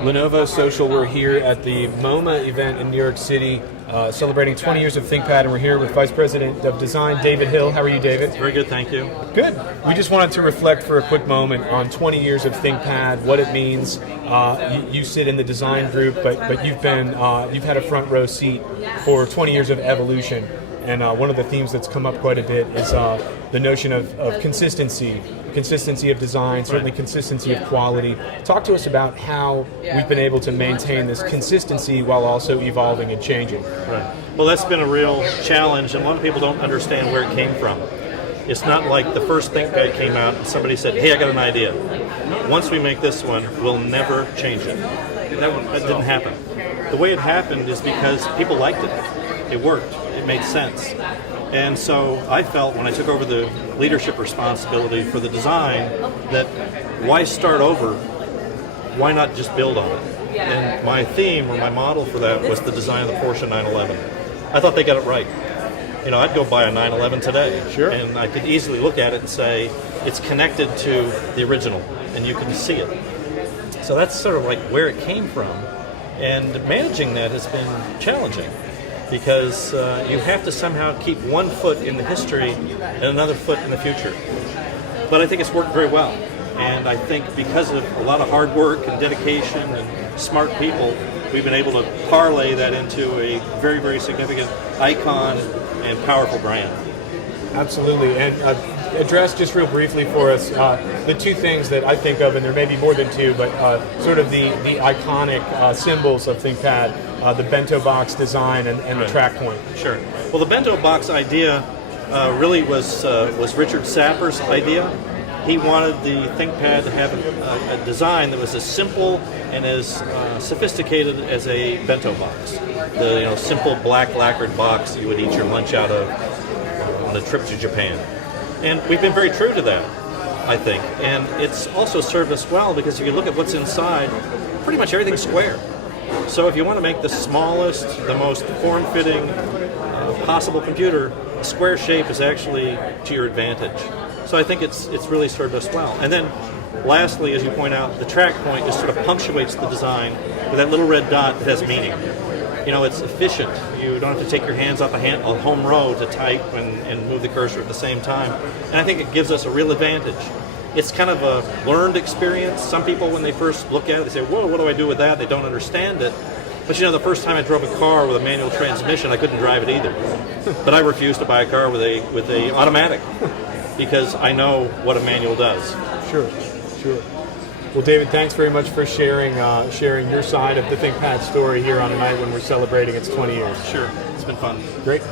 Lenovo Social, we're here at the MoMA event in New York City, celebrating 20 years of ThinkPad, and we're here with Vice President of Design, David Hill. How are you, David? Very good, thank you. Good. We just wanted to reflect for a quick moment on 20 years of ThinkPad, what it means. You sit in the design group, but you've had a front row seat for 20 years of evolution. And one of the themes that's come up quite a bit is the notion of consistency of design, certainly consistency of quality. Talk to us about how we've been able to maintain this consistency while also evolving and changing. Right. Well, that's been a real challenge, and a lot of people don't understand where it came from. It's not like the first ThinkPad came out and somebody said, hey, I got an idea. Once we make this one, we'll never change it. That didn't happen. The way it happened is because people liked it. It worked. It made sense. And so I felt when I took over the leadership responsibility for the design that why start over? Why not just build on it? And my theme or my model for that was the design of the Porsche 911. I thought they got it right. You know, I'd go buy a 911 today, sure, and I could easily look at it and say it's connected to the original, and you can see it. So that's sort of like where it came from, and managing that has been challenging because you have to somehow keep one foot in the history and another foot in the future. But I think it's worked very well, and I think because of a lot of hard work and dedication and smart people, we've been able to parlay that into a very, very significant icon and powerful brand. Absolutely, and address just real briefly for us the two things that I think of, and there may be more than two, but sort of the iconic symbols of ThinkPad, the bento box design and the track point. Sure. Well, the bento box idea really was Richard Sapper's idea. He wanted the ThinkPad to have a design that was as simple and as sophisticated as a bento box. The simple black lacquered box you would eat your lunch out of on a trip to Japan. And we've been very true to that, I think. And it's also served us well because if you look at what's inside, pretty much everything's square. So if you want to make the smallest, the most form-fitting possible computer, a square shape is actually to your advantage. So I think it's really served us well. And then lastly, as you point out, the track point just sort of punctuates the design with that little red dot that has meaning. You know, it's efficient. You don't have to take your hands off a home row to type and move the cursor at the same time. And I think it gives us a real advantage. It's kind of a learned experience. Some people, when they first look at it, they say, whoa, what do I do with that? They don't understand it. But the first time I drove a car with a manual transmission, I couldn't drive it either. But I refused to buy a car with a automatic because I know what a manual does. Sure. Well, David, thanks very much for sharing your side of the ThinkPad story here on a night when we're celebrating its 20 years. Sure, it's been fun. Great.